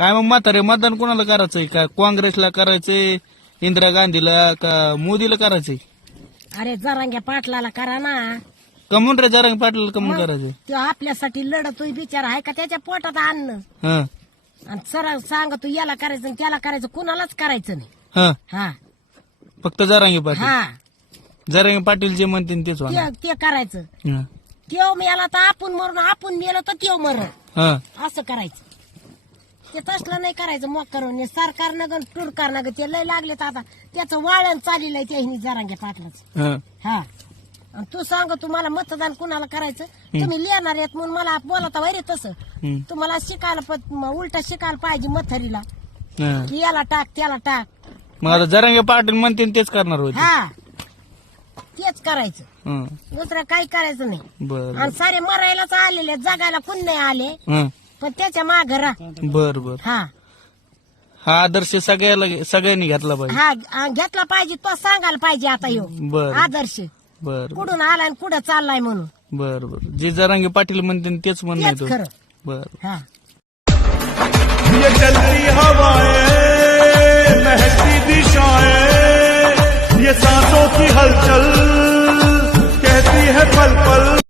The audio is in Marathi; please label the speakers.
Speaker 1: काय मग म्हातारे मतदान कोणाला करायचंय? का काँग्रेसला करायचंय? इंदिरा गांधीला का मोदीला करायचंय?
Speaker 2: अरे जरांग्या पाटलाला करा ना.
Speaker 1: कमून रे जरा पाटील कमून करायचंय?
Speaker 2: तो आपल्यासाठी लढतोय बिचारा. आहे का त्याच्या पोटात
Speaker 1: हा.
Speaker 2: आणि सर सांग तू याला करायचं आणि त्याला करायचं. कुणालाच करायचं नाही.
Speaker 1: हा.
Speaker 2: हा.
Speaker 1: फक्त जरांगे पाटील.
Speaker 2: हा.
Speaker 1: जरांगे पाटील जे म्हणतील तेच म्हणा
Speaker 2: ते ते करायचं.
Speaker 1: हा.
Speaker 2: त्यो मेला तर आपण मरून आपण मेलो तर त्यो मरण.
Speaker 1: हा.
Speaker 2: असं करायचं. ते तसलं नाही करायचं मग करून सरकार नगर टुरकार नगर ते लय लागलेत आता. त्याचं वाळण चाललेलं आहे ते जरांगे पाटलाच.
Speaker 1: हा.
Speaker 2: हा. आणि तू सांग तुम्हाला मतदान कुणाला करायचं? तुम्ही लिहिणार आहेत म्हणून मला बोलता वैरे तसं.
Speaker 1: हम्म.
Speaker 2: तुम्हाला शिकायला म- उलटा शिकायला पाहिजे मथरीला.
Speaker 1: हा.
Speaker 2: की याला टाक त्याला टाक.
Speaker 1: मग आता जरांगे पाटील म्हणतील तेच करणार होते.
Speaker 2: हा. तेच करायचं.
Speaker 1: हा.
Speaker 2: दुसरं काही करायचं नाही.
Speaker 1: बर.
Speaker 2: आणि सारे मरायलाच आलेले जगायला कोण नाही आले.
Speaker 1: हा.
Speaker 2: पण त्याच्या माग राहा.
Speaker 1: बर बर.
Speaker 2: हा.
Speaker 1: हा आदर्श सगळ्याला सगळ्यांनी घेतला पाहिजे.
Speaker 2: हा आ, घेतला पाहिजे तो सांगायला पाहिजे आता यो
Speaker 1: बर.
Speaker 2: आदर्श.
Speaker 1: बर
Speaker 2: कुठून आलाय आणि कुठं चाललाय म्हणून.
Speaker 1: बर बर. जे जरांगे पाटील म्हणतील तेच म्हणणं आहे
Speaker 2: तेच
Speaker 1: तो.
Speaker 2: खरं.
Speaker 1: बर.
Speaker 2: हा.
Speaker 3: ये हवाएं